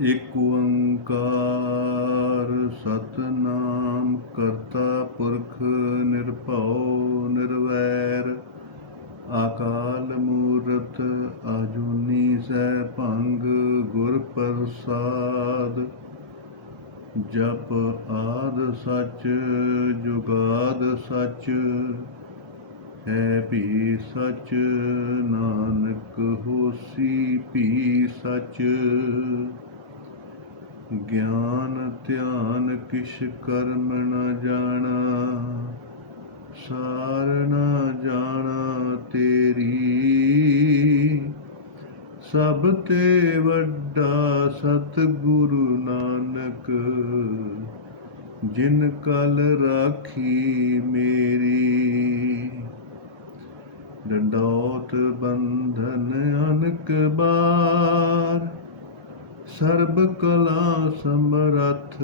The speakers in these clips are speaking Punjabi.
ਏਕ ਓੰਕਾਰ ਸਤਨਾਮ ਕਰਤਾ ਪੁਰਖ ਨਿਰਭਉ ਨਿਰਵੈਰ ਅਕਾਲ ਮੂਰਤ ਆਜੂਨੀ ਸੈਭੰਗ ਗੁਰ ਪ੍ਰਸਾਦ। ਜਪ ਆਦ ਸਚ ਜੁਗਾਦ ਸਚ ਹੈ ਭੀ ਸਚ ਨਾਨਕ ਹੋਸੀ ਭੀ ਸਚ। ਗਿਆਨ ਧਿਆਨ ਕਿਛ ਕਰਮ ਨ ਜਾਣਾ ਸਾਰ ਨ ਜਾਣਾ ਤੇਰੀ। ਸਭ ਤੇ ਵੱਡਾ ਸਤਿਗੁਰੂ ਨਾਨਕ ਜਿਨ ਕਲ ਰਾਖੀ ਮੇਰੀ। ਡੰਡੌਤ ਬੰਧਨ ਅਨਕ ਬਾਰ ਸਰਬ ਕਲਾ ਸਮਰੱਥ।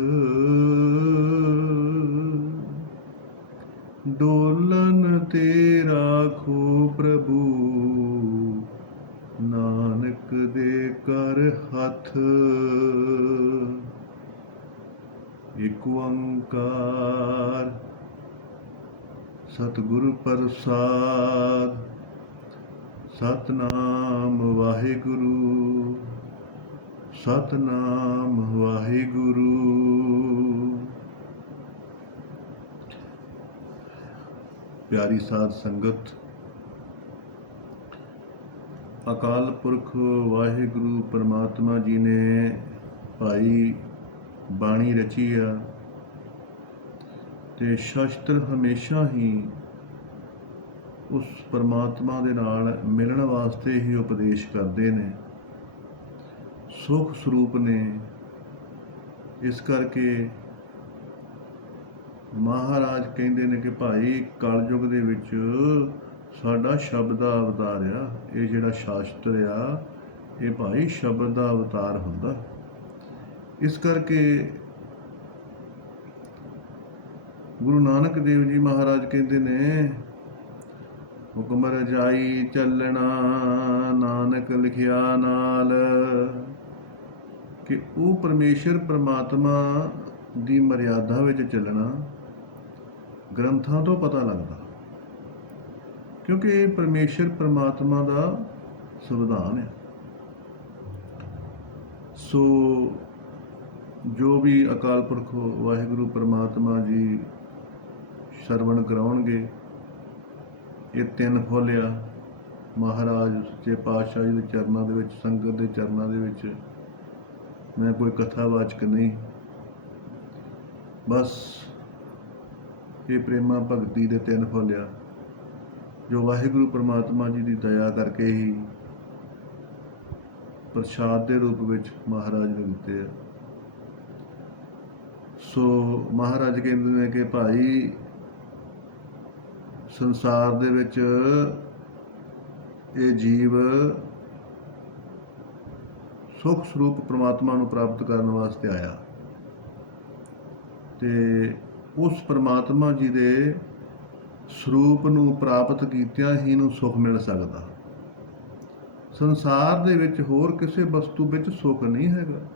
ਡੋਲਨ ਤੇ ਰਾਖੋ ਪ੍ਰਭੂ ਨਾਨਕ ਦੇ ਕਰ ਹੱਥ। ਏਕ ਓੰਕਾਰ ਸਤਿਗੁਰ ਪ੍ਰਸਾਦ। ਸਤਨਾਮ ਵਾਹਿਗੁਰੂ ਸਤਨਾਮ ਵਾਹਿਗੁਰੂ। ਪਿਆਰੀ ਸਾਧ ਸੰਗਤ, ਅਕਾਲ ਪੁਰਖ ਵਾਹਿਗੁਰੂ ਪਰਮਾਤਮਾ ਜੀ ਨੇ ਭਾਈ ਬਾਣੀ ਰਚੀ ਆ ਤੇ ਸ਼ਾਸਤਰ ਹਮੇਸ਼ਾ ਹੀ ਉਸ ਪਰਮਾਤਮਾ ਦੇ ਨਾਲ ਮਿਲਣ ਵਾਸਤੇ ਹੀ ਉਪਦੇਸ਼ ਕਰਦੇ ਨੇ, ਸੁਖ ਸਰੂਪ ਨੇ। ਇਸ ਕਰਕੇ ਮਹਾਰਾਜ ਕਹਿੰਦੇ ਨੇ ਕਿ ਭਾਈ ਕਲਯੁਗ ਦੇ ਵਿੱਚ ਸਾਡਾ ਸ਼ਬਦ ਦਾ ਅਵਤਾਰ ਆ। ਇਹ ਜਿਹੜਾ ਸ਼ਾਸਤਰ ਆ ਇਹ ਭਾਈ ਸ਼ਬਦ ਦਾ ਅਵਤਾਰ ਹੁੰਦਾ। ਇਸ ਕਰਕੇ ਗੁਰੂ ਨਾਨਕ ਦੇਵ ਜੀ ਮਹਾਰਾਜ ਕਹਿੰਦੇ ਨੇ, ਹੁਕਮ ਰਜਾਈ ਚੱਲਣਾ ਨਾਨਕ ਲਿਖਿਆ ਨਾਲ, ਕਿ ਉਹ ਪਰਮੇਸ਼ਰ ਪਰਮਾਤਮਾ ਦੀ ਮਰਿਆਦਾ ਵਿੱਚ ਚੱਲਣਾ ਗ੍ਰੰਥਾਂ ਤੋਂ ਪਤਾ ਲੱਗਦਾ, ਕਿਉਂਕਿ ਇਹ ਪਰਮੇਸ਼ਰ ਪਰਮਾਤਮਾ ਦਾ ਸੰਵਿਧਾਨ ਹੈ। ਸੋ ਜੋ ਵੀ ਅਕਾਲ ਪੁਰਖ ਵਾਹਿਗੁਰੂ ਪਰਮਾਤਮਾ ਜੀ ਸਰਵਣ ਕਰਾਉਣਗੇ, ਇਹ ਤਿੰਨ ਫੁੱਲ ਆ ਮਹਾਰਾਜ ਸੱਚੇ ਪਾਤਸ਼ਾਹ ਜੀ ਦੇ ਚਰਨਾਂ ਦੇ ਵਿੱਚ, ਸੰਗਤ ਦੇ ਚਰਨਾਂ ਦੇ ਵਿੱਚ। ਮੈਂ ਕੋਈ ਕਥਾਵਾਚਕ ਨਹੀਂ, ਬਸ ਇਹ ਪ੍ਰੇਮਾ ਭਗਤੀ ਦੇ ਤਿੰਨ ਫੁੱਲ ਆ ਜੋ ਵਾਹਿਗੁਰੂ ਪਰਮਾਤਮਾ ਜੀ ਦੀ ਦਇਆ ਕਰਕੇ ਹੀ ਪ੍ਰਸ਼ਾਦ ਦੇ ਰੂਪ ਵਿੱਚ ਮਹਾਰਾਜ ਨੇ ਦਿੱਤੇ ਆ। ਸੋ ਮਹਾਰਾਜ ਕਹਿੰਦੇ ਨੇ ਕਿ ਭਾਈ ਸੰਸਾਰ ਦੇ ਵਿੱਚ ਇਹ ਜੀਵ ਸੁਖ ਸਰੂਪ ਪਰਮਾਤਮਾ ਨੂੰ ਪ੍ਰਾਪਤ ਕਰਨ ਵਾਸਤੇ ਆਇਆ ਤੇ ਉਸ ਪਰਮਾਤਮਾ ਜੀ ਦੇ ਸਰੂਪ ਨੂੰ ਪ੍ਰਾਪਤ ਕੀਤਿਆਂ ਹੀ ਨੂੰ ਸੁਖ ਮਿਲ ਸਕਦਾ। ਸੰਸਾਰ ਦੇ ਵਿੱਚ ਹੋਰ ਕਿਸੇ ਵਸਤੂ ਵਿੱਚ ਸੁਖ ਨਹੀਂ ਹੈਗਾ,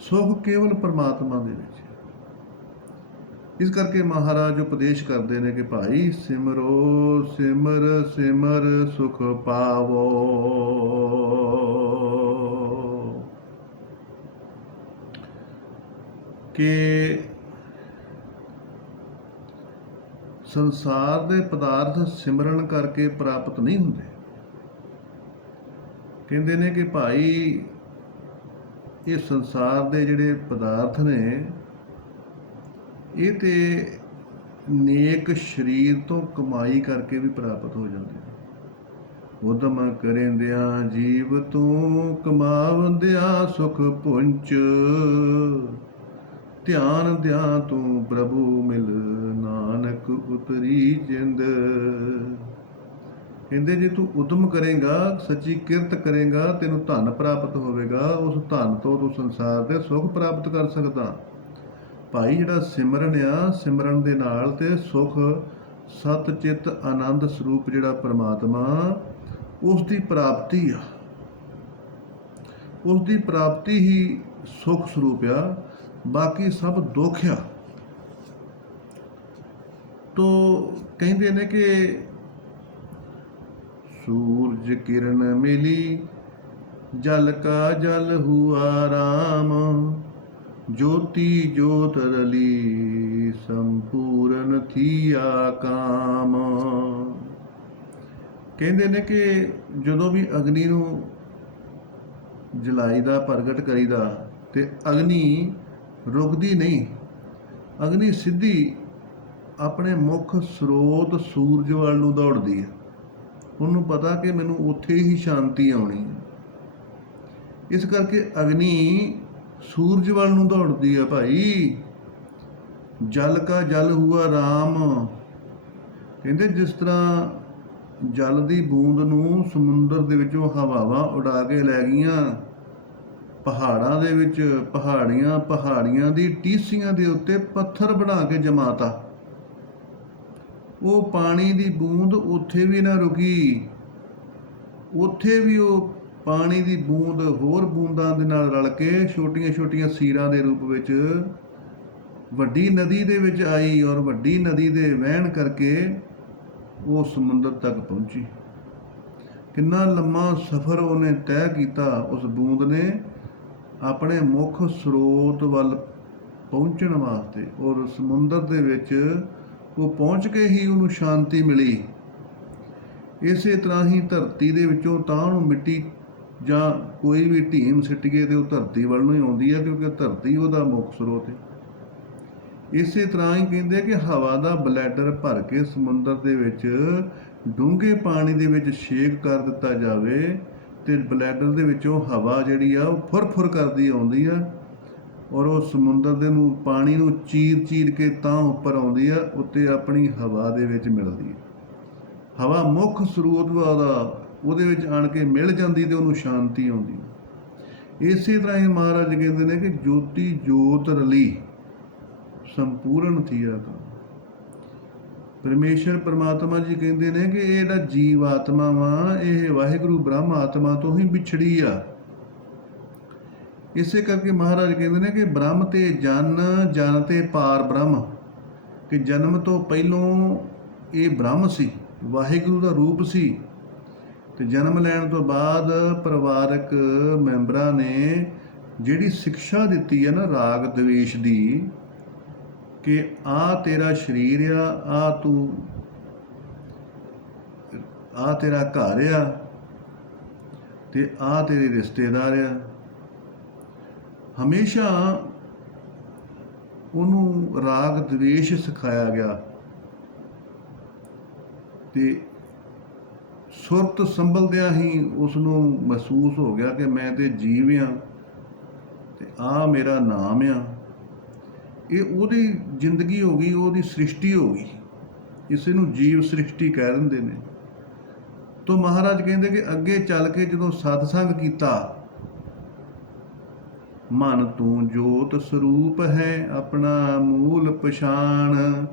ਸੁਖ ਕੇਵਲ ਪਰਮਾਤਮਾ ਦੇ ਵਿੱਚ। ਇਸ ਕਰਕੇ ਮਹਾਰਾਜ ਉਪਦੇਸ਼ ਕਰਦੇ ਨੇ ਕਿ ਭਾਈ ਸਿਮਰੋ ਸਿਮਰ ਸਿਮਰ ਸੁਖ ਪਾਵੋ। ਕਿ ਸੰਸਾਰ ਦੇ ਪਦਾਰਥ ਸਿਮਰਨ ਕਰਕੇ ਪ੍ਰਾਪਤ ਨਹੀਂ ਹੁੰਦੇ। ਕਹਿੰਦੇ ਨੇ ਕਿ ਭਾਈ ਇਹ ਸੰਸਾਰ ਦੇ ਜਿਹੜੇ ਪਦਾਰਥ ਨੇ ਇਹ ਤੇ ਨੇਕ ਸਰੀਰ ਤੋਂ ਕਮਾਈ ਕਰਕੇ ਵੀ ਪ੍ਰਾਪਤ ਹੋ ਜਾਂਦੇ ਨੇ। ਉਦਮ ਕਰੇਂਦਿਆਂ ਜੀਵ ਤੂੰ ਕਮਾਵੰਦਿਆਂ ਸੁਖ ਪੁੰਚ, ਧਿਆਨ ਦਿਆਂ ਤੂੰ ਪ੍ਰਭੂ ਮਿਲ ਨਾਨਕ ਉਤਰੀ ਜਿੰਦ। ਕਹਿੰਦੇ ਜੇ ਤੂੰ ਉਦਮ ਕਰੇਗਾ, ਸੱਚੀ ਕਿਰਤ ਕਰੇਗਾ, ਤੈਨੂੰ ਧਨ ਪ੍ਰਾਪਤ ਹੋਵੇਗਾ। ਉਸ ਧਨ ਤੋਂ ਤੂੰ ਸੰਸਾਰ ਦੇ ਸੁੱਖ ਪ੍ਰਾਪਤ ਕਰ ਸਕਦਾ। ਭਾਈ ਜਿਹੜਾ ਸਿਮਰਨ ਆ, ਸਿਮਰਨ ਦੇ ਨਾਲ ਤੇ ਸੁਖ ਸਤ ਚਿੱਤ ਆਨੰਦ ਸਰੂਪ ਜਿਹੜਾ ਪਰਮਾਤਮਾ, ਉਸ ਦੀ ਪ੍ਰਾਪਤੀ ਆ। ਉਸ ਦੀ ਪ੍ਰਾਪਤੀ ਹੀ ਸੁਖ ਸਰੂਪ ਆ, ਬਾਕੀ ਸਭ ਦੁੱਖ ਆ। ਤੋ ਕਹਿੰਦੇ ਨੇ ਕਿ ਸੂਰਜ ਕਿਰਨ ਮਿਲੀ, ਜਲ ਕਾ ਜਲ ਹੁਆ ਰਾਮ, ज्योति ज्योत रली, संपूर्ण थीया काम। ਕਹਿੰਦੇ ਨੇ ਕਿ ਜਦੋਂ ਵੀ ਅਗਨੀ ਨੂੰ ਜਲਾਈਦਾ, ਪ੍ਰਗਟ ਕਰੀਦਾ, ਤੇ ਅਗਨੀ ਰੁਕਦੀ ਨਹੀਂ। ਅਗਨੀ ਸਿੱਧੀ ਆਪਣੇ ਮੁੱਖ ਸਰੋਤ ਸੂਰਜ ਵੱਲ ਨੂੰ ਦੌੜਦੀ ਹੈ। ਉਹਨੂੰ ਪਤਾ ਕਿ ਮੈਨੂੰ ਉੱਥੇ ਹੀ ਸ਼ਾਂਤੀ ਆਉਣੀ ਹੈ। ਇਸ ਕਰਕੇ ਅਗਨੀ ਸੂਰਜ ਵੱਲ ਨੂੰ ਦੌੜਦੀ ਆ ਭਾਈ। ਜਲ ਕਾ ਜਲ ਹੁਆ ਰਾਮ, ਕਹਿੰਦੇ ਜਿਸ ਤਰ੍ਹਾਂ ਜਲ ਦੀ ਬੂੰਦ ਨੂੰ ਸਮੁੰਦਰ ਦੇ ਵਿੱਚੋਂ ਹਵਾਵਾਂ ਉਡਾ ਕੇ ਲੈ ਗਈਆਂ, ਪਹਾੜਾਂ ਦੇ ਵਿੱਚ ਪਹਾੜੀਆਂ ਦੀ ਟੀਸੀਆਂ ਦੇ ਉੱਤੇ ਪੱਥਰ ਬਣਾ ਕੇ ਜਮਾਤਾ, ਉਹ ਪਾਣੀ ਦੀ ਬੂੰਦ ਉੱਥੇ ਵੀ ਨਾ ਰੁਕੀ। ਉੱਥੇ ਵੀ ਉਹ ਪਾਣੀ ਦੀ ਬੂੰਦ ਹੋਰ ਬੂੰਦਾਂ ਦੇ ਨਾਲ ਰਲ ਕੇ ਛੋਟੀਆਂ ਛੋਟੀਆਂ ਸੀਰਾਂ ਦੇ ਰੂਪ ਵਿੱਚ ਵੱਡੀ ਨਦੀ ਦੇ ਵਿੱਚ ਆਈ, ਔਰ ਵੱਡੀ ਨਦੀ ਦੇ ਵਹਿਣ ਕਰਕੇ ਉਹ ਸਮੁੰਦਰ ਤੱਕ ਪਹੁੰਚੀ। ਕਿੰਨਾ ਲੰਮਾ ਸਫ਼ਰ ਉਹਨੇ ਤੈਅ ਕੀਤਾ ਉਸ ਬੂੰਦ ਨੇ ਆਪਣੇ ਮੁੱਖ ਸਰੋਤ ਵੱਲ ਪਹੁੰਚਣ ਵਾਸਤੇ, ਔਰ ਸਮੁੰਦਰ ਦੇ ਵਿੱਚ ਉਹ ਪਹੁੰਚ ਕੇ ਹੀ ਉਹਨੂੰ ਸ਼ਾਂਤੀ ਮਿਲੀ। ਇਸੇ ਤਰ੍ਹਾਂ ਹੀ ਧਰਤੀ ਦੇ ਵਿੱਚੋਂ ਤਾਂ ਉਹਨੂੰ ਮਿੱਟੀ ਜਾਂ ਕੋਈ ਵੀ ਢੀਮ ਸਿੱਟੀਏ ਤੇ ਉਹ ਧਰਤੀ ਵੱਲ ਨੂੰ ਹੀ ਆਉਂਦੀ ਹੈ, ਕਿਉਂਕਿ ਧਰਤੀ ਉਹਦਾ ਮੁੱਖ ਸਰੋਤ ਹੈ। ਇਸੇ ਤਰ੍ਹਾਂ ਹੀ ਕਹਿੰਦੇ ਕਿ ਹਵਾ ਦਾ ਬਲੈਡਰ ਭਰ ਕੇ ਸਮੁੰਦਰ ਦੇ ਵਿੱਚ ਡੂੰਘੇ ਪਾਣੀ ਦੇ ਵਿੱਚ ਛੇਕ ਕਰ ਦਿੱਤਾ ਜਾਵੇ ਤੇ ਬਲੈਡਰ ਦੇ ਵਿੱਚੋਂ ਹਵਾ ਜਿਹੜੀ ਆ ਉਹ ਫੁਰ ਕਰਦੀ ਆਉਂਦੀ ਆ, ਔਰ ਉਹ ਸਮੁੰਦਰ ਦੇ ਨੂੰ ਪਾਣੀ ਨੂੰ ਚੀਰ ਕੇ ਤਾਂ ਉੱਪਰ ਆਉਂਦੀ ਆ, ਉੱਤੇ ਆਪਣੀ ਹਵਾ ਦੇ ਵਿੱਚ ਮਿਲਦੀ ਹੈ। ਹਵਾ ਮੁੱਖ ਸਰੋਤ ਦਾ ਉਹਦੇ ਵਿੱਚ ਆਣ ਕੇ ਮਿਲ ਜਾਂਦੀ ਤੇ ਉਹਨੂੰ ਸ਼ਾਂਤੀ ਆਉਂਦੀ। ਇਸੇ ਤਰ੍ਹਾਂ ਹੀ ਮਹਾਰਾਜ ਕਹਿੰਦੇ ਨੇ ਕਿ ਜੋਤੀ ਜੋਤ ਰਲੀ, ਸੰਪੂਰਨ ਥੀਆ ਕੰਮ। ਪਰਮੇਸ਼ਰ ਪਰਮਾਤਮਾ ਜੀ ਕਹਿੰਦੇ ਨੇ ਕਿ ਇਹ ਜਿਹੜਾ ਜੀਵ ਆਤਮਾ ਵਾ, ਇਹ ਵਾਹਿਗੁਰੂ ਬ੍ਰਹਮ ਆਤਮਾ ਤੋਂ ਹੀ ਵਿਛੜੀ ਆ। ਇਸੇ ਕਰਕੇ ਮਹਾਰਾਜ ਕਹਿੰਦੇ ਨੇ ਕਿ ਬ੍ਰਹਮ ਤੇ ਜਨ ਤੇ ਪਾਰ ਬ੍ਰਹਮ, ਕਿ ਜਨਮ ਤੋਂ ਪਹਿਲੋਂ ਇਹ ਬ੍ਰਹਮ ਸੀ, ਵਾਹਿਗੁਰੂ ਦਾ ਰੂਪ ਸੀ, ਤੇ ਜਨਮ ਲੈਣ ਤੋਂ ਬਾਅਦ ਪਰਿਵਾਰਕ ਮੈਂਬਰਾਂ ਨੇ ਜਿਹੜੀ ਸਿੱਖਿਆ ਦਿੱਤੀ ਹੈ ਨਾ ਰਾਗ ਦਵੇਸ਼ ਦੀ, ਕਿ ਆ ਤੇਰਾ ਸਰੀਰ ਆ ਤੇਰਾ ਘਰ ਆ, ਤੇ ਆ ਤੇਰੇ ਰਿਸ਼ਤੇਦਾਰ ਆ। ਹਮੇਸ਼ਾ ਉਹਨੂੰ ਰਾਗ ਦਵੇਸ਼ ਸਿਖਾਇਆ ਗਿਆ, ਤੇ ਸੁਰਤ ਸੰਭਲਦਿਆਂ ਹੀ ਉਸ ਨੂੰ ਮਹਿਸੂਸ ਹੋ ਗਿਆ ਕਿ ਮੈਂ ਤੇ ਜੀਵ ਆ, ਤੇ ਆ ਮੇਰਾ ਨਾਮ ਆ। ਇਹ ਉਹਦੀ ਜ਼ਿੰਦਗੀ ਹੋ ਗਈ, ਉਹਦੀ ਸ੍ਰਿਸ਼ਟੀ ਹੋ ਗਈ। ਇਸੇ ਨੂੰ ਜੀਵ ਸ੍ਰਿਸ਼ਟੀ ਕਹਿ ਦਿੰਦੇ ਨੇ। ਤੋਂ ਮਹਾਰਾਜ ਕਹਿੰਦੇ ਕਿ ਅੱਗੇ ਚੱਲ ਕੇ ਜਦੋਂ ਸਤਸੰਗ ਕੀਤਾ, ਮਨ ਤੂੰ ਜੋਤ ਸਰੂਪ ਹੈ ਆਪਣਾ ਮੂਲ ਪਛਾਣ,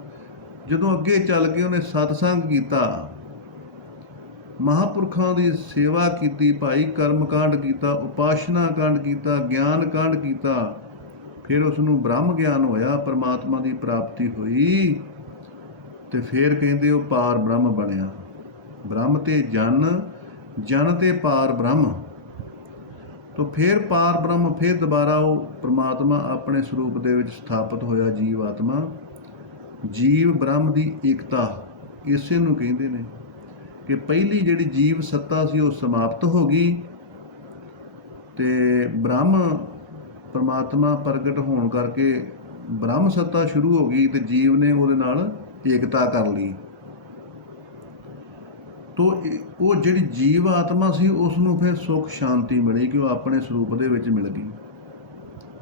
ਜਦੋਂ ਅੱਗੇ ਚੱਲ ਕੇ ਉਹਨੇ ਸਤਸੰਗ ਕੀਤਾ, ਮਹਾਂਪੁਰਖਾਂ ਦੀ ਸੇਵਾ ਕੀਤੀ ਭਾਈ, ਕਰਮ ਕਾਂਡ ਕੀਤਾ, ਉਪਾਸ਼ਨਾ ਕਾਂਡ ਕੀਤਾ, ਗਿਆਨ ਕਾਂਡ ਕੀਤਾ, ਫਿਰ ਉਸ ਨੂੰ ਬ੍ਰਹਮ ਗਿਆਨ ਹੋਇਆ, ਪਰਮਾਤਮਾ ਦੀ ਪ੍ਰਾਪਤੀ ਹੋਈ, ਤੇ ਫਿਰ ਕਹਿੰਦੇ ਉਹ ਪਾਰ ਬ੍ਰਹਮ ਬਣਿਆ। ਬ੍ਰਹਮ ਤੇ ਜਨ ਤੇ ਪਾਰ ਬ੍ਰਹਮ। ਤੋ ਫਿਰ ਪਾਰ ਬ੍ਰਹਮ, ਫਿਰ ਦੁਬਾਰਾ ਉਹ ਪਰਮਾਤਮਾ ਆਪਣੇ ਸਰੂਪ ਦੇ ਵਿੱਚ ਸਥਾਪਿਤ ਹੋਇਆ ਜੀਵ ਆਤਮਾ। ਜੀਵ ਬ੍ਰਹਮ ਦੀ ਏਕਤਾ ਇਸੇ ਨੂੰ ਕਹਿੰਦੇ ਨੇ ਕਿ ਪਹਿਲੀ ਜਿਹੜੀ ਜੀਵ ਸੱਤਾ ਸੀ ਉਹ ਸਮਾਪਤ ਹੋ ਗਈ, ਤੇ ਬ੍ਰਹਮ ਪਰਮਾਤਮਾ ਪ੍ਰਗਟ ਹੋਣ ਕਰਕੇ ਬ੍ਰਹਮ ਸੱਤਾ ਸ਼ੁਰੂ ਹੋ ਗਈ, ਤੇ ਜੀਵ ਨੇ ਉਹਦੇ ਨਾਲ ਏਕਤਾ ਕਰ ਲਈ। ਤੋ ਉਹ ਜਿਹੜੀ ਜੀਵ ਆਤਮਾ ਸੀ ਉਸ ਨੂੰ ਫਿਰ ਸੁੱਖ ਸ਼ਾਂਤੀ ਮਿਲੀ, ਕਿ ਉਹ ਆਪਣੇ ਸਰੂਪ ਦੇ ਵਿੱਚ ਮਿਲ ਗਈ।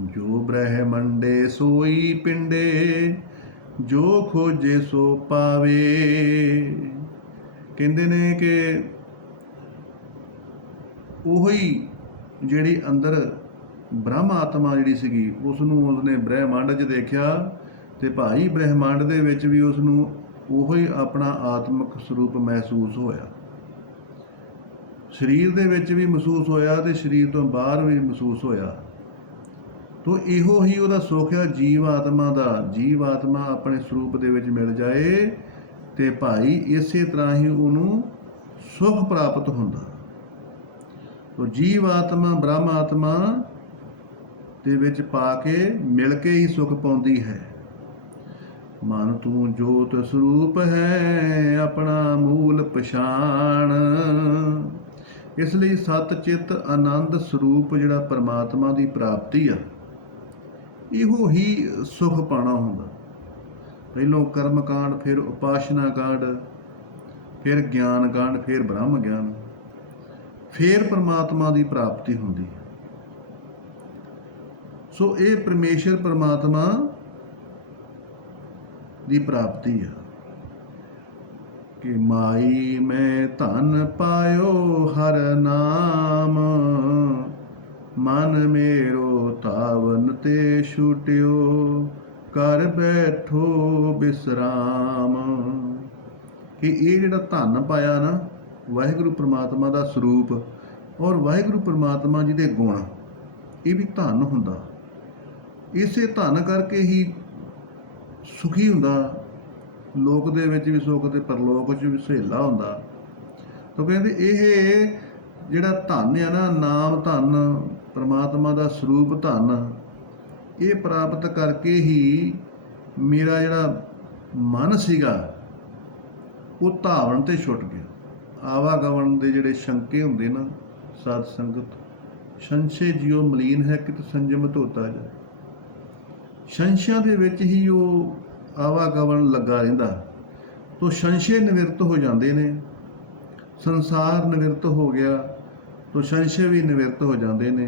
ਜੋ ਬ੍ਰਹਮੰਡੇ ਸੋਈ ਪਿੰਡੇ, ਜੋ ਖੋਜੇ ਸੋ ਪਾਵੇ। ਕਹਿੰਦੇ ਨੇ ਕਿ ਉਹੀ ਜਿਹੜੀ ਅੰਦਰ ਬ੍ਰਹਮ ਆਤਮਾ ਜਿਹੜੀ ਸੀਗੀ, ਉਸ ਨੂੰ ਉਸਨੇ ਬ੍ਰਹਿਮੰਡ 'ਚ ਦੇਖਿਆ, ਤੇ ਭਾਈ ਬ੍ਰਹਿਮੰਡ ਦੇ ਵਿੱਚ ਵੀ ਉਸ ਨੂੰ ਉਹੀ ਆਪਣਾ ਆਤਮਿਕ ਸਰੂਪ ਮਹਿਸੂਸ ਹੋਇਆ। ਸਰੀਰ ਦੇ ਵਿੱਚ ਵੀ ਮਹਿਸੂਸ ਹੋਇਆ ਤੇ ਸਰੀਰ ਤੋਂ ਬਾਹਰ ਵੀ ਮਹਿਸੂਸ ਹੋਇਆ। ਤੋ ਇਹੋ ਹੀ ਉਹਦਾ ਸੁੱਖ ਆ ਜੀਵ ਆਤਮਾ ਦਾ। ਜੀਵ ਆਤਮਾ ਆਪਣੇ ਸਰੂਪ ਦੇ ਵਿੱਚ ਮਿਲ ਜਾਏ ਤੇ ਭਾਈ ਇਸੇ ਤਰ੍ਹਾਂ ਹੀ ਉਹਨੂੰ ਸੁੱਖ ਪ੍ਰਾਪਤ ਹੁੰਦਾ। ਤੋ ਜੀਵ ਆਤਮਾ ਬ੍ਰਹਮ ਆਤਮਾ ਦੇ ਵਿੱਚ ਪਾ ਕੇ ਮਿਲ ਕੇ ਹੀ ਸੁੱਖ ਪਾਉਂਦੀ ਹੈ। ਮਨ ਤੂੰ ਜੋਤ ਸਰੂਪ ਹੈ ਆਪਣਾ ਮੂਲ ਪਛਾਣ। ਇਸ ਲਈ ਸਤ ਚਿੱਤ ਆਨੰਦ ਸਰੂਪ ਜਿਹੜਾ ਪਰਮਾਤਮਾ ਦੀ ਪ੍ਰਾਪਤੀ ਆ, ਇਹੋ ਹੀ ਸੁਖ ਪਾਣਾ ਹੁੰਦਾ। ਪਹਿਲੋਂ ਕਰਮ ਕਾਂਡ, ਫਿਰ ਉਪਾਸ਼ਨਾ ਕਾਂਡ, ਫਿਰ ਗਿਆਨ ਕਾਂਡ, ਫਿਰ ਬ੍ਰਹਮ ਗਿਆਨ, ਫਿਰ ਪਰਮਾਤਮਾ ਦੀ ਪ੍ਰਾਪਤੀ ਹੁੰਦੀ। ਸੋ ਇਹ ਪਰਮੇਸ਼ਰ ਪਰਮਾਤਮਾ ਦੀ ਪ੍ਰਾਪਤੀ ਆ ਕਿ ਮਾਈ ਮੈਂ ਧਨ ਪਾਇਓ ਹਰ ਨਾਮ, ਮਨ ਮੇਰੋ ਤਾਵਨ ਤੇ ਛੁਟਿਓ ਕਰ ਬੈਠੋ ਬਿਸਰਾਮ। ਕਿ ਇਹ ਜਿਹੜਾ ਧਨ ਪਾਇਆ ਨਾ, ਵਾਹਿਗੁਰੂ ਪਰਮਾਤਮਾ ਦਾ ਸਰੂਪ ਔਰ ਵਾਹਿਗੁਰੂ ਪਰਮਾਤਮਾ ਜੀ ਦੇ ਗੁਣ, ਇਹ ਵੀ ਧਨ ਹੁੰਦਾ। ਇਸੇ ਧਨ ਕਰਕੇ ਹੀ ਸੁਖੀ ਹੁੰਦਾ, ਲੋਕ ਦੇ ਵਿੱਚ ਵੀ ਸੁੱਖ ਤੇ ਪਰਲੋਕ 'ਚ ਵੀ ਸਹੇਲਾ ਹੁੰਦਾ। ਤਾਂ ਕਹਿੰਦੇ ਇਹ ਜਿਹੜਾ ਧਨ ਆ ਨਾ, ਨਾਮ ਧਨ, ਪਰਮਾਤਮਾ ਦਾ ਸਰੂਪ ਧਨ, ਇਹ ਪ੍ਰਾਪਤ ਕਰਕੇ ਹੀ ਮੇਰਾ ਜਿਹੜਾ ਮਨ ਸੀਗਾ ਉਹ ਧਾਵਨ ਤੇ ਛੁੱਟ ਗਿਆ। ਆਵਾਗਮਨ ਦੇ ਜਿਹੜੇ ਸ਼ੰਕੇ ਹੁੰਦੇ ਨਾ, ਸਤ ਸੰਗਤ ਸੰਸ਼ੇ ਜਿਉ ਮਲੀਨ ਹੈ ਕਿਤ ਸੰਜਮ ਧੋਤਾ ਜਾ। ਸੰਸ਼ਿਆਂ ਦੇ ਵਿੱਚ ਹੀ ਉਹ ਆਵਾਗਮਨ ਲੱਗਾ ਰਹਿੰਦਾ। ਤੋ ਸੰਸ਼ੇ ਨਿਵਰਤ ਹੋ ਜਾਂਦੇ ਨੇ, ਸੰਸਾਰ ਨਿਵਰਤ ਹੋ ਗਿਆ ਤੋ ਸੰਸ਼ੇ ਵੀ ਨਿਵਰਤ ਹੋ ਜਾਂਦੇ ਨੇ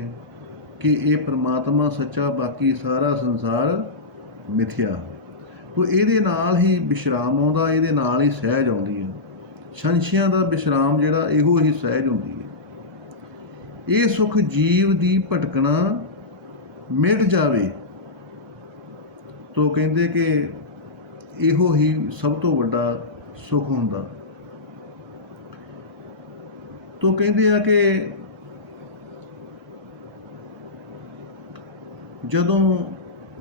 ਕਿ ਇਹ ਪਰਮਾਤਮਾ ਸੱਚਾ, ਬਾਕੀ ਸਾਰਾ ਸੰਸਾਰ ਮਿਥਿਆ। ਤੋ ਇਹਦੇ ਨਾਲ ਹੀ ਵਿਸ਼ਰਾਮ ਆਉਂਦਾ, ਇਹਦੇ ਨਾਲ ਹੀ ਸਹਿਜ ਆਉਂਦੀ ਹੈ। ਸੰਸ਼ਿਆਂ ਦਾ ਵਿਸ਼ਰਾਮ ਜਿਹੜਾ ਇਹੋ ਹੀ ਸਹਿਜ ਹੁੰਦੀ ਹੈ। ਇਹ ਸੁਖ ਜੀਵ ਦੀ ਭਟਕਣਾ ਮਿਟ ਜਾਵੇ। ਤੋ ਕਹਿੰਦੇ ਕਿ ਇਹੋ ਹੀ ਸਭ ਤੋਂ ਵੱਡਾ ਸੁਖ ਹੁੰਦਾ। ਤੋ ਕਹਿੰਦੇ ਆ ਕਿ ਜਦੋਂ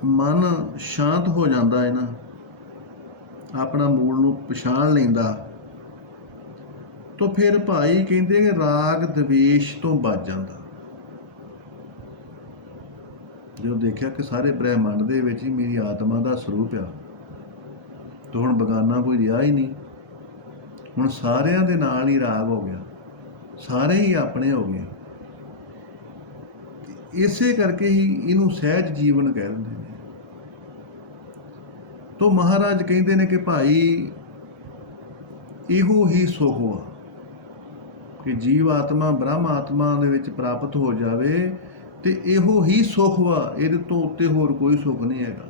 ਮਨ ਸ਼ਾਂਤ ਹੋ ਜਾਂਦਾ ਹੈ ਨਾ, ਆਪਣਾ ਮੂਲ ਨੂੰ ਪਛਾਣ ਲੈਂਦਾ, ਤੋ ਫਿਰ ਭਾਈ ਕਹਿੰਦੇ ਕਿ ਰਾਗ ਦਵੇਸ਼ ਤੋਂ ਬਚ ਜਾਂਦਾ। ਜਦੋਂ ਦੇਖਿਆ ਕਿ ਸਾਰੇ ਬ੍ਰਹਿਮੰਡ ਦੇ ਵਿੱਚ ਹੀ ਮੇਰੀ ਆਤਮਾ ਦਾ ਸਰੂਪ ਆ, ਤਾਂ ਹੁਣ ਬਗਾਨਾ ਕੋਈ ਰਿਹਾ ਹੀ ਨਹੀਂ। ਹੁਣ ਸਾਰਿਆਂ ਦੇ ਨਾਲ ਹੀ ਰਾਗ ਹੋ ਗਿਆ, ਸਾਰੇ ਹੀ ਆਪਣੇ ਹੋ ਗਏ। ਇਸੇ ਕਰਕੇ ਹੀ ਇਹਨੂੰ ਸਹਿਜ ਜੀਵਨ ਕਹਿ ਦਿੰਦੇ ਨੇ। ਤੋ ਮਹਾਰਾਜ ਕਹਿੰਦੇ ਨੇ ਕਿ ਭਾਈ ਇਹੋ ਹੀ ਸੁਖ ਆ ਕਿ ਜੀਵ ਆਤਮਾ ਬ੍ਰਹਮ ਆਤਮਾ ਦੇ ਵਿੱਚ ਪ੍ਰਾਪਤ ਹੋ ਜਾਵੇ ਤੇ ਇਹੋ ਹੀ ਸੁਖ ਵਾ, ਇਹਦੇ ਤੋਂ ਉੱਤੇ ਹੋਰ ਕੋਈ ਸੁਖ ਨਹੀਂ ਹੈਗਾ।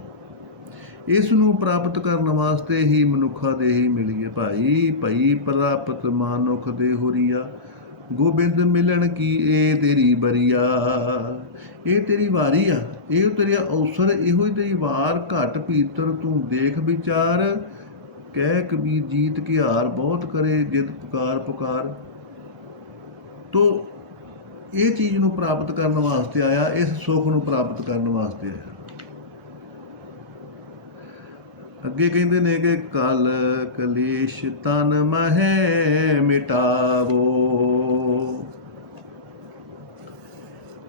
ਇਸ ਨੂੰ ਪ੍ਰਾਪਤ ਕਰਨ ਵਾਸਤੇ ਹੀ ਮਨੁੱਖਾ ਦੇ ਹੀ ਮਿਲੀਏ ਭਾਈ। ਭਈ ਪ੍ਰਾਪਤ ਮਾਨੁਖ ਦੇ ਹੋਰੀਆ, ਗੋਬਿੰਦ ਮਿਲਣ ਕੀ ਇਹ ਤੇਰੀ ਬਰੀਆ। ਇਹ ਤੇਰੀ ਵਾਰੀ ਆ, ਇਹ ਤੇਰਾ ਅਵਸਰ, ਇਹੋ ਹੀ ਤੇਰੀ ਵਾਰ। ਘਟ ਭੀਤਰ ਤੂੰ ਦੇਖ ਵਿਚਾਰ, ਕਹਿ ਕਬੀਰ ਜੀਤ ਕੀ ਹਾਰ, ਬਹੁਤ ਕਰੇ ਜਿਤ ਪੁਕਾਰ ਪੁਕਾਰ। ਤੋ ਇਹ ਚੀਜ਼ ਨੂੰ ਪ੍ਰਾਪਤ ਕਰਨ ਵਾਸਤੇ ਆਇਆ, ਇਸ ਸੁੱਖ ਨੂੰ ਪ੍ਰਾਪਤ ਕਰਨ ਵਾਸਤੇ ਆਇਆ। ਅੱਗੇ ਕਹਿੰਦੇ ਨੇ ਕਿ ਕਲ ਕਲੇਸ਼ ਤਨ ਮਹਿ ਮਿਟਾਵੋ।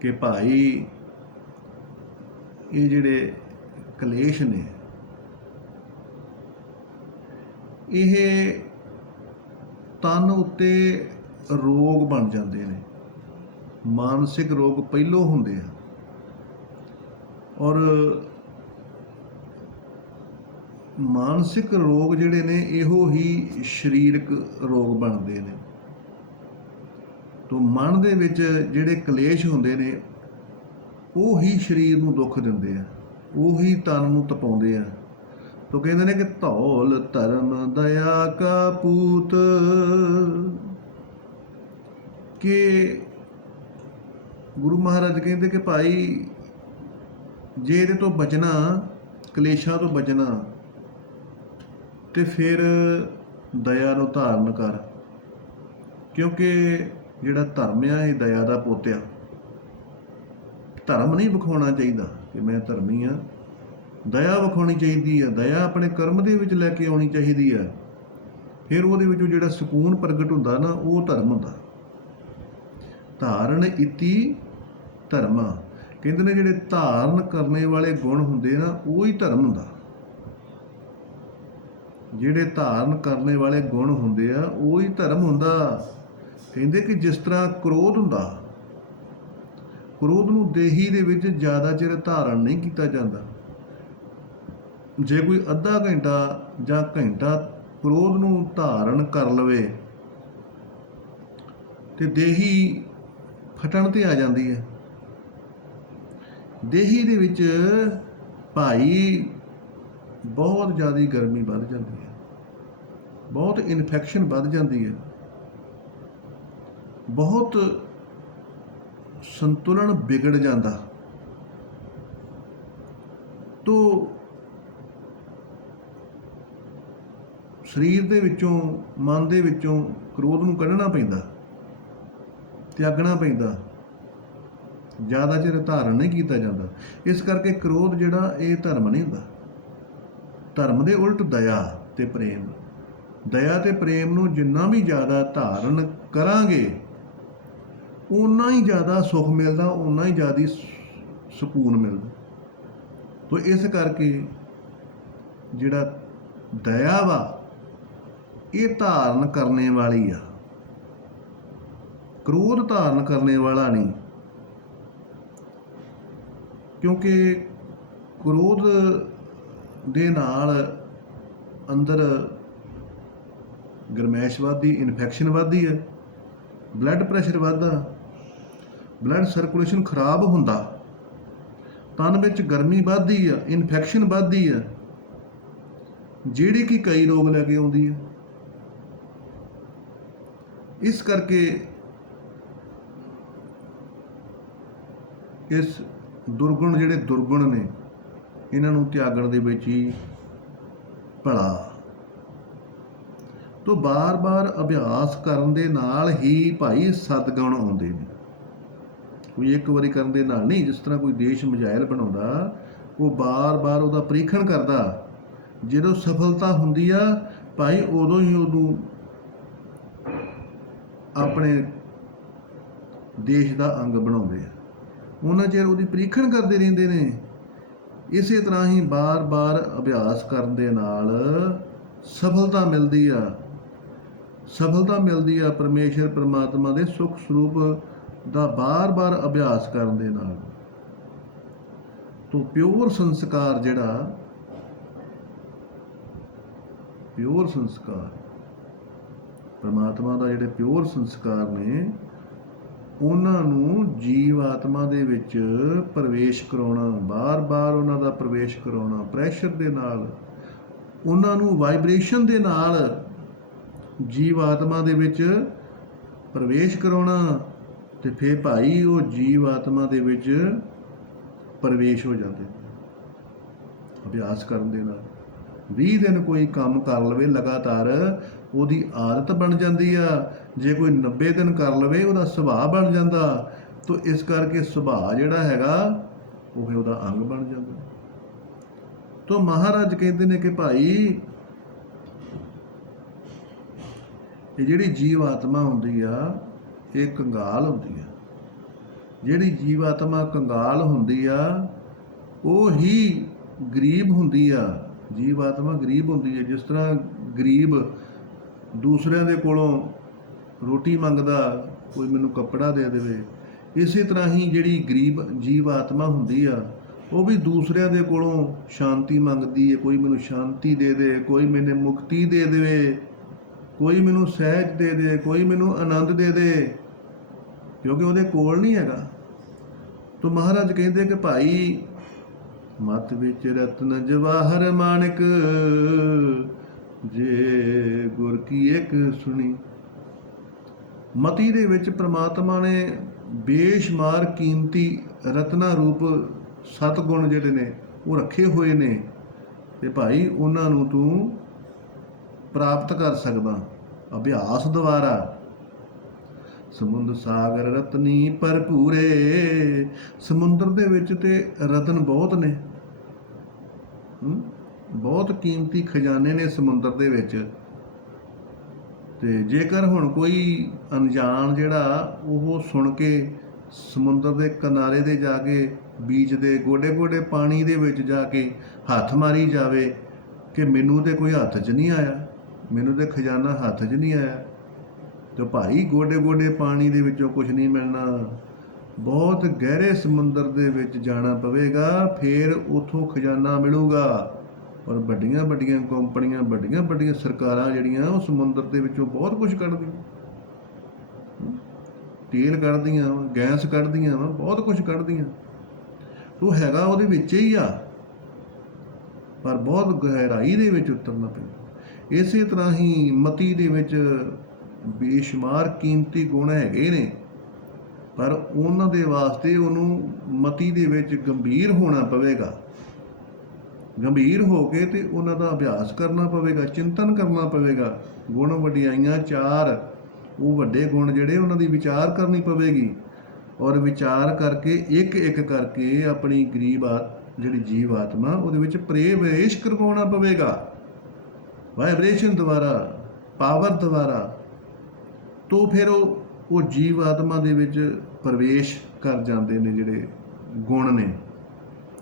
ਕਿ ਭਾਈ ਇਹ ਜਿਹੜੇ ਕਲੇਸ਼ ਨੇ, ਇਹ ਤਨ ਉੱਤੇ ਰੋਗ ਬਣ ਜਾਂਦੇ ਨੇ। ਮਾਨਸਿਕ ਰੋਗ ਪਹਿਲੋਂ ਹੁੰਦੇ ਆ, ਔਰ ਮਾਨਸਿਕ ਰੋਗ ਜਿਹੜੇ ਨੇ ਇਹੋ ਹੀ ਸਰੀਰਕ ਰੋਗ ਬਣਦੇ ਨੇ। ਤੋ ਮਨ ਦੇ ਵਿੱਚ ਜਿਹੜੇ ਕਲੇਸ਼ ਹੁੰਦੇ ਨੇ ਉਹ ਹੀ ਸਰੀਰ ਨੂੰ ਦੁੱਖ ਦਿੰਦੇ ਆ, ਉਹ ਹੀ ਤਨ ਨੂੰ ਤਪਾਉਂਦੇ ਆ। ਤੋ ਕਹਿੰਦੇ ਨੇ ਕਿ ਧੌਲ ਧਰਮ ਦਇਆ ਕਾ ਪੂਤ, ਕਿ ਗੁਰੂ ਮਹਾਰਾਜ ਕਹਿੰਦੇ ਕਿ ਭਾਈ ਜੇ ਇਹਦੇ ਤੋਂ ਬਚਣਾ, ਕਲੇਸ਼ਾਂ ਤੋਂ ਬਚਣਾ, ਤੇ ਫਿਰ ਦਇਆ ਨੂੰ ਧਾਰਨ ਕਰ। ਕਿਉਂਕਿ ਜਿਹੜਾ ਧਰਮ ਆ ਇਹ ਦਇਆ ਦਾ ਪੁੱਤ ਆ। ਧਰਮ ਨਹੀਂ ਵਿਖਾਉਣਾ ਚਾਹੀਦਾ ਕਿ ਮੈਂ ਧਰਮੀ ਆ, ਦਇਆ ਵਿਖਾਉਣੀ ਚਾਹੀਦੀ ਆ। ਦਇਆ ਆਪਣੇ ਕਰਮ ਦੇ ਵਿੱਚ ਲੈ ਕੇ ਆਉਣੀ ਚਾਹੀਦੀ ਆ। ਫਿਰ ਉਹਦੇ ਵਿੱਚੋਂ ਜਿਹੜਾ ਸਕੂਨ ਪ੍ਰਗਟ ਹੁੰਦਾ ਨਾ, ਉਹ ਧਰਮ ਹੁੰਦਾ। ਧਾਰਨ ਇਤੀ ਧਰਮਾ, ਕਹਿੰਦੇ ਨੇ ਜਿਹੜੇ ਧਾਰਨ ਕਰਨੇ ਵਾਲੇ ਗੁਣ ਹੁੰਦੇ ਨਾ, ਉਹ ਹੀ ਧਰਮ ਹੁੰਦਾ। ਜਿਹੜੇ ਧਾਰਨ ਕਰਨੇ ਵਾਲੇ ਗੁਣ ਹੁੰਦੇ ਆ, ਉਹ ਹੀ ਧਰਮ ਹੁੰਦਾ। ਕਹਿੰਦੇ ਕਿ ਜਿਸ ਤਰ੍ਹਾਂ ਕ੍ਰੋਧ ਹੁੰਦਾ, ਕ੍ਰੋਧ ਨੂੰ ਦੇਹੀ ਦੇ ਵਿੱਚ ਜ਼ਿਆਦਾ ਚਿਰ ਧਾਰਨ ਨਹੀਂ ਕੀਤਾ ਜਾਂਦਾ। ਜੇ ਕੋਈ ਅੱਧਾ ਘੰਟਾ ਜਾਂ ਘੰਟਾ ਕ੍ਰੋਧ ਨੂੰ ਧਾਰਨ ਕਰ ਲਵੇ ਤੇ ਦੇਹੀ ਫਟਣ ਤੇ ਆ ਜਾਂਦੀ ਹੈ। ਦੇਹੀ ਦੇ ਵਿੱਚ ਭਾਈ ਬਹੁਤ ਜ਼ਿਆਦਾ ਗਰਮੀ ਵੱਧ ਜਾਂਦੀ ਹੈ, ਬਹੁਤ ਇਨਫੈਕਸ਼ਨ ਵੱਧ ਜਾਂਦੀ ਹੈ, ਬਹੁਤ ਸੰਤੁਲਨ ਵਿਗੜ ਜਾਂਦਾ। ਤੋ ਸਰੀਰ ਦੇ ਵਿੱਚੋਂ, ਮਨ ਦੇ ਵਿੱਚੋਂ ਕ੍ਰੋਧ ਨੂੰ ਕੱਢਣਾ ਪੈਂਦਾ, ਤਿਆਗਣਾ ਪੈਂਦਾ। ਜ਼ਿਆਦਾ ਚਿਰ ਧਾਰਨ ਨਹੀਂ ਕੀਤਾ ਜਾਂਦਾ। ਇਸ ਕਰਕੇ ਕ੍ਰੋਧ ਜਿਹੜਾ ਇਹ ਧਰਮ ਨਹੀਂ ਹੁੰਦਾ। ਧਰਮ ਦੇ ਉਲਟ ਦਇਆ ਤੇ ਪ੍ਰੇਮ। ਦਇਆ ਤੇ ਪ੍ਰੇਮ ਨੂੰ ਜਿੰਨਾ ਵੀ ਜ਼ਿਆਦਾ ਧਾਰਨ ਕਰਾਂਗੇ, ਓਨਾ ਹੀ ਜ਼ਿਆਦਾ ਸੁੱਖ ਮਿਲਦਾ, ਓਨਾ ਹੀ ਜ਼ਿਆਦਾ ਸਕੂਨ ਮਿਲਦਾ। ਤੋ ਇਸ ਕਰਕੇ ਜਿਹੜਾ ਦਇਆ ਵਾ, ਇਹ ਧਾਰਨ ਕਰਨੇ ਵਾਲੀ ਆ, ਕ੍ਰੋਧ ਧਾਰਨ ਕਰਨੇ ਵਾਲਾ ਨਹੀਂ। ਕਿਉਂਕਿ ਕ੍ਰੋਧ ਦੇ ਨਾਲ ਅੰਦਰ ਗਰਮੈਸ਼ ਵੱਧਦੀ, ਇਨਫੈਕਸ਼ਨ ਵੱਧਦੀ ਹੈ, ਬਲੱਡ ਪ੍ਰੈਸ਼ਰ ਵੱਧਦਾ, ਬਲੱਡ ਸਰਕੂਲੇਸ਼ਨ ਖਰਾਬ ਹੁੰਦਾ, ਤਨ ਵਿੱਚ ਗਰਮੀ ਵੱਧਦੀ ਆ, ਇਨਫੈਕਸ਼ਨ ਵੱਧਦੀ ਆ, ਜਿਹੜੀ ਕਿ ਕਈ ਰੋਗ ਲੈ ਕੇ ਆਉਂਦੀ ਹੈ। ਇਸ ਕਰਕੇ ਇਸ ਦੁਰਗੁਣ, ਜਿਹੜੇ ਦੁਰਗੁਣ ਨੇ, ਇਹਨਾਂ ਨੂੰ ਤਿਆਗਣ ਦੇ ਵਿੱਚ ਹੀ ਭਲਾ। ਤੋ ਬਾਰ-ਬਾਰ ਅਭਿਆਸ ਕਰਨ ਦੇ ਨਾਲ ਹੀ ਭਾਈ ਸਤਿਗੁਣ ਆਉਂਦੇ ਨੇ। ਕੋਈ ਇੱਕ ਵਾਰੀ ਕਰਨ ਦੇ ਨਾਲ ਨਹੀਂ। ਜਿਸ ਤਰ੍ਹਾਂ ਕੋਈ ਦੇਸ਼ ਮਜਾਇਲ ਬਣਾਉਂਦਾ, ਉਹ ਬਾਰ-ਬਾਰ ਉਹਦਾ ਪਰੀਖਣ ਕਰਦਾ। ਜਦੋਂ ਸਫਲਤਾ ਹੁੰਦੀ ਆ ਭਾਈ, ਉਦੋਂ ਹੀ ਉਹਨੂੰ ਆਪਣੇ ਦੇਸ਼ ਦਾ ਅੰਗ ਬਣਾਉਂਦੇ ਆ। ਉਹਨਾਂ ਚਿਰ ਉਹਦੀ ਪਰੀਖਣ ਕਰਦੇ ਰਹਿੰਦੇ ਨੇ। ਇਸੇ ਤਰ੍ਹਾਂ ਹੀ ਬਾਰ-ਬਾਰ ਅਭਿਆਸ ਕਰਨ ਦੇ ਨਾਲ ਸਫਲਤਾ ਮਿਲਦੀ ਆ। ਸਫਲਤਾ ਮਿਲਦੀ ਆ ਪਰਮੇਸ਼ਰ ਪਰਮਾਤਮਾ ਦੇ ਸੁੱਖ ਸਰੂਪ ਦਾ ਬਾਰ-ਬਾਰ ਅਭਿਆਸ ਕਰਨ ਦੇ ਨਾਲ। ਤੋ ਪਿਓਰ ਸੰਸਕਾਰ, ਜਿਹੜਾ ਪਿਓਰ ਸੰਸਕਾਰ ਪਰਮਾਤਮਾ ਦਾ, ਜਿਹੜੇ ਪਿਓਰ ਸੰਸਕਾਰ ਨੇ, ਉਹਨਾਂ ਨੂੰ ਜੀਵ ਆਤਮਾ ਦੇ ਵਿੱਚ ਪ੍ਰਵੇਸ਼ ਕਰਾਉਣਾ, ਬਾਰ-ਬਾਰ ਉਹਨਾਂ ਦਾ ਪ੍ਰਵੇਸ਼ ਕਰਾਉਣਾ, ਪ੍ਰੈਸ਼ਰ ਦੇ ਨਾਲ, ਉਹਨਾਂ ਨੂੰ ਵਾਈਬ੍ਰੇਸ਼ਨ ਦੇ ਨਾਲ ਜੀਵ ਆਤਮਾ ਦੇ ਵਿੱਚ ਪ੍ਰਵੇਸ਼ ਕਰਾਉਣਾ। ਤੇ ਫਿਰ ਭਾਈ ਉਹ ਜੀਵ ਆਤਮਾ ਦੇ ਵਿੱਚ ਪ੍ਰਵੇਸ਼ ਹੋ ਜਾਂਦੇ ਅਭਿਆਸ ਕਰਨ ਦੇ ਨਾਲ। 20 ਦਿਨ ਕੋਈ ਕੰਮ ਕਰ ਲਵੇ ਲਗਾਤਾਰ, ਉਹਦੀ ਆਦਤ ਬਣ ਜਾਂਦੀ ਆ। ਜੇ ਕੋਈ 90 ਦਿਨ ਕਰ ਲਵੇ, ਉਹਦਾ ਸੁਭਾਅ ਬਣ ਜਾਂਦਾ। ਤੋ ਇਸ ਕਰਕੇ ਸੁਭਾਅ ਜਿਹੜਾ ਹੈਗਾ, ਉਹ ਉਹਦਾ ਅੰਗ ਬਣ ਜਾਂਦਾ। ਤੋ ਮਹਾਰਾਜ ਕਹਿੰਦੇ ਨੇ ਕਿ ਭਾਈ, ਇਹ ਜਿਹੜੀ ਜੀਵ ਆਤਮਾ ਹੁੰਦੀ ਆ, ਇਹ ਕੰਗਾਲ ਹੁੰਦੀ ਆ। ਜਿਹੜੀ ਜੀਵ ਆਤਮਾ ਕੰਗਾਲ ਹੁੰਦੀ ਆ, ਉਹ ਹੀ ਗਰੀਬ ਹੁੰਦੀ ਆ। ਜੀਵ ਆਤਮਾ ਗਰੀਬ ਹੁੰਦੀ ਹੈ। ਜਿਸ ਤਰ੍ਹਾਂ ਗਰੀਬ ਦੂਸਰਿਆਂ ਦੇ ਕੋਲੋਂ ਰੋਟੀ ਮੰਗਦਾ, ਕੋਈ ਮੈਨੂੰ ਕੱਪੜਾ ਦੇ ਦੇਵੇ, ਇਸੇ ਤਰ੍ਹਾਂ ਹੀ ਜਿਹੜੀ ਗਰੀਬ ਜੀਵ ਆਤਮਾ ਹੁੰਦੀ ਆ, ਉਹ ਵੀ ਦੂਸਰਿਆਂ ਦੇ ਕੋਲੋਂ ਸ਼ਾਂਤੀ ਮੰਗਦੀ ਹੈ। ਕੋਈ ਮੈਨੂੰ ਸ਼ਾਂਤੀ ਦੇ ਦੇ, ਕੋਈ ਮੈਨੂੰ ਮੁਕਤੀ ਦੇ ਦੇਵੇ, ਕੋਈ ਮੈਨੂੰ ਸਹਿਜ ਦੇ ਦੇ, ਕੋਈ ਮੈਨੂੰ ਆਨੰਦ ਦੇ ਦੇ, ਕਿਉਂਕਿ ਉਹਦੇ ਕੋਲ ਨਹੀਂ ਹੈਗਾ। ਤੋ ਮਹਾਰਾਜ ਕਹਿੰਦੇ ਕਿ ਭਾਈ, ਮਤ ਵਿੱਚ ਰਤਨ ਜਵਾਹਰ ਮਾਣਕ, ਜੇ ਗੁਰ ਕੀ ਇੱਕ ਸੁਣੀ। ਮਤੀ ਦੇ ਵਿੱਚ ਪ੍ਰਮਾਤਮਾ ਨੇ ਬੇਸ਼ੁਮਾਰ ਕੀਮਤੀ ਰਤਨਾ ਰੂਪ ਸਤਗੁਣ ਜਿਹੜੇ ਨੇ, ਉਹ ਰੱਖੇ ਹੋਏ ਨੇ। ਤੇ ਭਾਈ, ਉਹਨਾਂ ਨੂੰ ਤੂੰ ਪ੍ਰਾਪਤ ਕਰ ਸਕਦਾ ਅਭਿਆਸ ਦੁਆਰਾ। ਸਮੁੰਦ ਸਾਗਰ ਰਤਨੀ ਭਰਪੂਰੇ। ਸਮੁੰਦਰ ਦੇ ਵਿੱਚ ਤੇ ਰਤਨ ਬਹੁਤ ਨੇ, ਬਹੁਤ ਕੀਮਤੀ ਖਜ਼ਾਨੇ ਨੇ ਸਮੁੰਦਰ ਦੇ ਵਿੱਚ। ਤੇ ਜੇਕਰ ਹੁਣ ਕੋਈ ਅਣਜਾਣ ਜਿਹੜਾ ਉਹ ਸੁਣ ਕੇ ਸਮੁੰਦਰ ਦੇ ਕਿਨਾਰੇ ਦੇ ਜਾ ਕੇ ਬੀਚ ਦੇ ਗੋਡੇ ਗੋਡੇ ਪਾਣੀ ਦੇ ਵਿੱਚ ਜਾ ਕੇ ਹੱਥ ਮਾਰੀ ਜਾਵੇ ਕਿ ਮੈਨੂੰ ਤੇ ਕੋਈ ਹੱਥ 'ਚ ਨਹੀਂ ਆਇਆ, ਮੈਨੂੰ ਤੇ ਖਜ਼ਾਨਾ ਹੱਥ 'ਚ ਨਹੀਂ ਆਇਆ, ਤੇ ਭਾਈ ਗੋਡੇ ਗੋਡੇ ਪਾਣੀ ਦੇ ਵਿੱਚੋਂ ਕੁਝ ਨਹੀਂ ਮਿਲਣਾ। ਬਹੁਤ ਗਹਿਰੇ ਸਮੁੰਦਰ ਦੇ ਵਿੱਚ ਜਾਣਾ ਪਵੇਗਾ, ਫਿਰ ਉੱਥੋਂ ਖਜ਼ਾਨਾ ਮਿਲੂਗਾ। ਔਰ ਵੱਡੀਆਂ ਵੱਡੀਆਂ ਕੰਪਨੀਆਂ, ਵੱਡੀਆਂ ਵੱਡੀਆਂ ਸਰਕਾਰਾਂ ਜਿਹੜੀਆਂ ਉਹ ਸਮੁੰਦਰ ਦੇ ਵਿੱਚੋਂ ਬਹੁਤ ਕੁਝ ਕੱਢਦੀਆਂ, ਤੇਲ ਕੱਢਦੀਆਂ ਵਾ, ਗੈਸ ਕੱਢਦੀਆਂ ਵਾ, ਬਹੁਤ ਕੁਝ ਕੱਢਦੀਆਂ। ਉਹ ਹੈਗਾ ਉਹਦੇ ਵਿੱਚ ਹੀ ਆ, ਪਰ ਬਹੁਤ ਗਹਿਰਾਈ ਦੇ ਵਿੱਚ ਉਤਰਨਾ ਪੈਂਦਾ। ਇਸੇ ਤਰ੍ਹਾਂ ਹੀ ਮਤੀ ਦੇ ਵਿੱਚ ਬੇਸ਼ੁਮਾਰ ਕੀਮਤੀ ਗੁਣ ਹੈਗੇ ਨੇ, ਪਰ ਉਹਨਾਂ ਦੇ ਵਾਸਤੇ ਉਹਨੂੰ ਮਤੀ ਦੇ ਵਿੱਚ ਗੰਭੀਰ ਹੋਣਾ ਪਵੇਗਾ। ਗੰਭੀਰ ਹੋ ਕੇ ਤੇ ਉਹਨਾਂ ਦਾ ਅਭਿਆਸ ਕਰਨਾ ਪਵੇਗਾ, ਚਿੰਤਨ ਕਰਨਾ ਪਵੇਗਾ। ਗੁਣ ਵਡਿਆਈਆਂ 4, ਉਹ ਵੱਡੇ ਗੁਣ ਜਿਹੜੇ ਉਹਨਾਂ ਦੀ ਵਿਚਾਰ ਕਰਨੀ ਪਵੇਗੀ, ਔਰ ਵਿਚਾਰ ਕਰਕੇ ਇੱਕ ਇੱਕ ਕਰਕੇ ਆਪਣੀ ਗਰੀਬ ਜਿਹੜੀ ਜੀਵ ਆਤਮਾ ਉਹਦੇ ਵਿੱਚ ਪ੍ਰਵੇਸ਼ ਕਰਵਾਉਣਾ ਪਵੇਗਾ, ਵਾਈਬ੍ਰੇਸ਼ਨ ਦੁਆਰਾ, ਪਾਵਰ ਦੁਆਰਾ। ਤੋਂ ਫਿਰ ਉਹ ਜੀਵ ਆਤਮਾ ਦੇ ਵਿੱਚ ਪ੍ਰਵੇਸ਼ ਕਰ ਜਾਂਦੇ ਨੇ ਜਿਹੜੇ ਗੁਣ ਨੇ,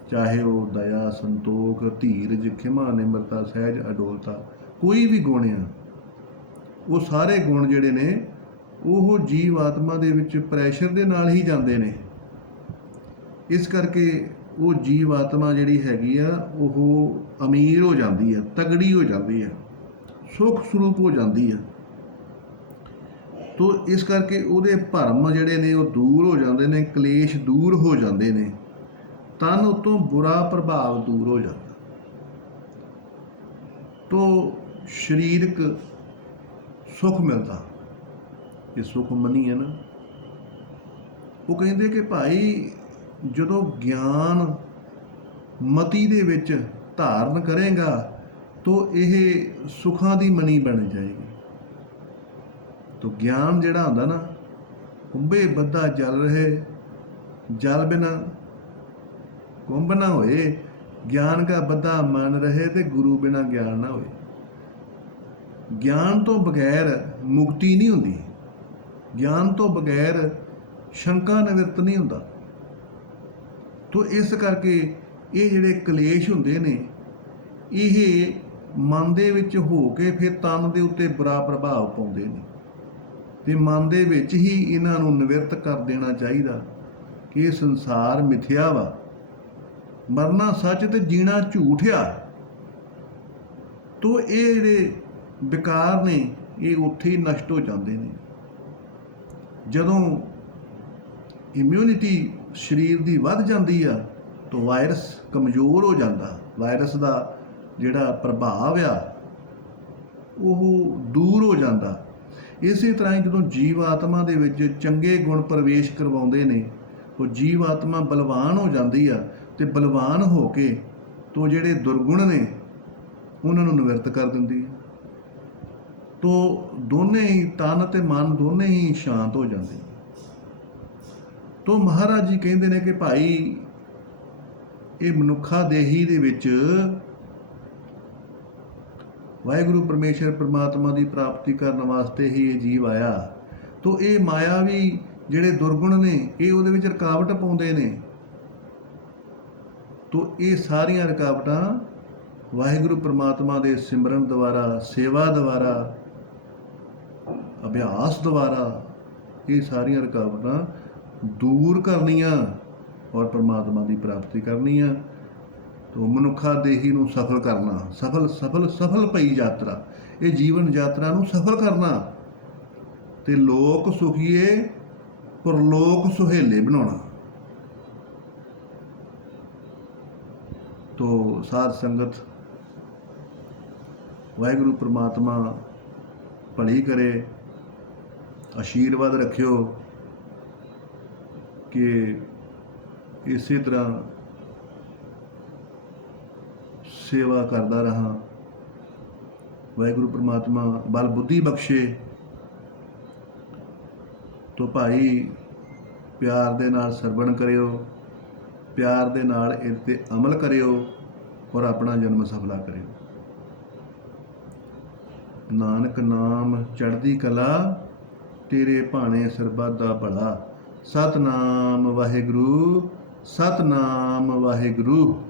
ਚਾਹੇ ਉਹ ਦਇਆ, ਸੰਤੋਖ, ਧੀਰਜ, ਖਿਮਾ, ਨਿਮਰਤਾ, ਸਹਿਜ, ਅਡੋਲਤਾ, ਕੋਈ ਵੀ ਗੁਣ ਆ, ਉਹ ਸਾਰੇ ਗੁਣ ਜਿਹੜੇ ਨੇ ਉਹ ਜੀਵ ਆਤਮਾ ਦੇ ਵਿੱਚ ਪ੍ਰੈਸ਼ਰ ਦੇ ਨਾਲ ਹੀ ਜਾਂਦੇ ਨੇ। ਇਸ ਕਰਕੇ ਉਹ ਜੀਵ ਆਤਮਾ ਜਿਹੜੀ ਹੈਗੀ ਆ ਉਹ ਅਮੀਰ ਹੋ ਜਾਂਦੀ ਆ, ਤਗੜੀ ਹੋ ਜਾਂਦੀ ਆ, ਸੁਖ ਸਰੂਪ ਹੋ ਜਾਂਦੀ ਆ। ਤੋ ਇਸ ਕਰਕੇ ਉਹਦੇ ਭਰਮ ਜਿਹੜੇ ਨੇ ਉਹ ਦੂਰ ਹੋ ਜਾਂਦੇ ਨੇ, ਕਲੇਸ਼ ਦੂਰ ਹੋ ਜਾਂਦੇ ਨੇ, ਤਨ ਉਤੋਂ ਬੁਰਾ ਪ੍ਰਭਾਵ ਦੂਰ ਹੋ ਜਾਂਦਾ। ਤੋ ਸਰੀਰਕ ਸੁਖ ਮਿਲਦਾ, ਇਹ ਸੁਖ ਮਨੀ ਹੈ ਨਾ। ਉਹ ਕਹਿੰਦੇ ਕਿ ਭਾਈ ਜਦੋਂ ਗਿਆਨ ਮਤੀ ਦੇ ਵਿੱਚ ਧਾਰਨ ਕਰੇਗਾ ਤਾਂ ਇਹ ਸੁਖਾਂ ਦੀ ਮਣੀ ਬਣ ਜਾਏਗੀ। ਤੋ ਗਿਆਨ ਜਿਹੜਾ ਹੁੰਦਾ ਨਾ, ਕੁੰਭੇ ਬੱਧਾ ਜਲ ਰਹੇ, ਜਲ ਬਿਨਾ ਕੁੰਭ ਨਾ ਹੋਏ, ਗਿਆਨ ਕਾ ਬੱਧਾ ਮਨ ਰਹੇ ਤੇ ਗੁਰੂ ਬਿਨਾ ਗਿਆਨ ਨਾ ਹੋਏ। ਗਿਆਨ ਤੋਂ ਬਗੈਰ ਮੁਕਤੀ ਨਹੀਂ ਹੁੰਦੀ, ਗਿਆਨ ਤੋਂ ਬਗੈਰ ਸ਼ੰਕਾ ਨਿਵਰਤ ਨਹੀਂ ਹੁੰਦਾ। ਤੋ ਇਸ ਕਰਕੇ ਇਹ ਜਿਹੜੇ ਕਲੇਸ਼ ਹੁੰਦੇ ਨੇ, ਇਹ ਮਨ ਦੇ ਵਿੱਚ ਹੋ ਕੇ ਫਿਰ ਤਨ ਦੇ ਉੱਤੇ ਬੁਰਾ ਪ੍ਰਭਾਵ ਪਾਉਂਦੇ ਨੇ, ਤੇ ਮਨ ਦੇ ਵਿੱਚ ਹੀ ਇਹਨਾਂ ਨੂੰ ਨਿਵਰਤ ਕਰ ਦੇਣਾ ਚਾਹੀਦਾ ਕਿ ਇਹ ਸੰਸਾਰ ਮਿਥਿਆ ਵਾ, ਮਰਨਾ ਸੱਚ ਤੇ ਜੀਣਾ ਝੂਠ ਆ। ਤੋ ਇਹ ਜਿਹੜੇ ਵਿਕਾਰ ਨੇ ਇਹ ਉੱਥੇ ਹੀ ਨਸ਼ਟ ਹੋ ਜਾਂਦੇ ਨੇ। ਜਦੋਂ ਇਮਿਊਨਿਟੀ ਸਰੀਰ ਦੀ ਵੱਧ ਜਾਂਦੀ ਆ ਤਾਂ ਵਾਇਰਸ ਕਮਜ਼ੋਰ ਹੋ ਜਾਂਦਾ, ਵਾਇਰਸ ਦਾ ਜਿਹੜਾ ਪ੍ਰਭਾਵ ਆ ਉਹ ਦੂਰ ਹੋ ਜਾਂਦਾ। ਇਸੇ ਤਰ੍ਹਾਂ ਹੀ ਜਦੋਂ ਜੀਵ ਆਤਮਾ ਦੇ ਵਿੱਚ ਚੰਗੇ ਗੁਣ ਪ੍ਰਵੇਸ਼ ਕਰਵਾਉਂਦੇ ਨੇ, ਉਹ ਜੀਵ ਆਤਮਾ ਬਲਵਾਨ ਹੋ ਜਾਂਦੀ ਆ, ਤੇ ਬਲਵਾਨ ਹੋ ਕੇ ਤੋਂ ਜਿਹੜੇ ਦੁਰਗੁਣ ਨੇ ਉਹਨਾਂ ਨੂੰ ਨਿਵਰਤ ਕਰ ਦਿੰਦੀ ਹੈ। ਤੋ ਦੋਨੇ ਹੀ ਤਨ ਤੇ ਮਨ ਦੋਨੇ ਹੀ ਸ਼ਾਂਤ ਹੋ ਜਾਂਦੇ। ਤੋ ਮਹਾਰਾਜ ਜੀ ਕਹਿੰਦੇ ਨੇ ਕਿ ਭਾਈ ਇਹ ਮਨੁੱਖਾ ਦੇਹੀ ਦੇ ਵਿੱਚ ਵਾਹਿਗੁਰੂ ਪਰਮੇਸ਼ਰ ਪਰਮਾਤਮਾ ਦੀ ਪ੍ਰਾਪਤੀ ਕਰਨ ਵਾਸਤੇ ਹੀ ਇਹ ਜੀਵ ਆਇਆ। ਤੋ ਇਹ ਮਾਇਆ ਵੀ ਜਿਹੜੇ ਦੁਰਗੁਣ ਨੇ ਇਹ ਉਹਦੇ ਵਿੱਚ ਰੁਕਾਵਟ ਪਾਉਂਦੇ ਨੇ। ਤੋ ਇਹ ਸਾਰੀਆਂ ਰੁਕਾਵਟਾਂ ਵਾਹਿਗੁਰੂ ਪਰਮਾਤਮਾ ਦੇ ਸਿਮਰਨ ਦੁਆਰਾ, ਸੇਵਾ ਦੁਆਰਾ, ਅਭਿਆਸ ਦੁਆਰਾ ਇਹ ਸਾਰੀਆਂ ਰੁਕਾਵਟਾਂ ਦੂਰ ਕਰਨੀਆਂ ਔਰ ਪਰਮਾਤਮਾ ਦੀ ਪ੍ਰਾਪਤੀ ਕਰਨੀ ਆ। ਤੋ ਮਨੁੱਖਾ ਦੇਹੀ ਨੂੰ ਸਫਲ ਕਰਨਾ, ਸਫਲ ਪਈ ਯਾਤਰਾ, ਇਹ ਜੀਵਨ ਯਾਤਰਾ ਨੂੰ ਸਫਲ ਕਰਨਾ ਤੇ ਲੋਕ ਸੁਖੀਏ ਪਰਲੋਕ ਸੁਹੇਲੇ ਬਣਾਉਣਾ। ਤੋ ਸਾਧ ਸੰਗਤ, ਵਾਹਿਗੁਰੂ ਪਰਮਾਤਮਾ ਭਲੀ ਕਰੇ, ਆਸ਼ੀਰਵਾਦ ਰੱਖਿਓ ਕਿ ਇਸੇ ਤਰ੍ਹਾਂ ਸੇਵਾ ਕਰਦਾ ਰਹਾ। ਵਾਹਿਗੁਰੂ ਪਰਮਾਤਮਾ ਬਲ ਬੁੱਧੀ ਬਖਸ਼ੇ ਤੋ ਭਾਈ ਪਿਆਰ ਦੇ ਨਾਲ ਸਰਵਣ ਕਰਿਓ, ਪਿਆਰ ਦੇ ਨਾਲ ਇਹ 'ਤੇ ਅਮਲ ਕਰਿਓ ਔਰ ਆਪਣਾ ਜਨਮ ਸਫਲਾ ਕਰਿਓ। ਨਾਨਕ ਨਾਮ ਚੜ੍ਹਦੀ ਕਲਾ, ਤੇਰੇ ਭਾਣੇ ਸਰਬੱਤ ਦਾ ਭਲਾ। ਸਤਨਾਮ ਵਾਹਿਗੁਰੂ, ਸਤਨਾਮ ਵਾਹਿਗੁਰੂ।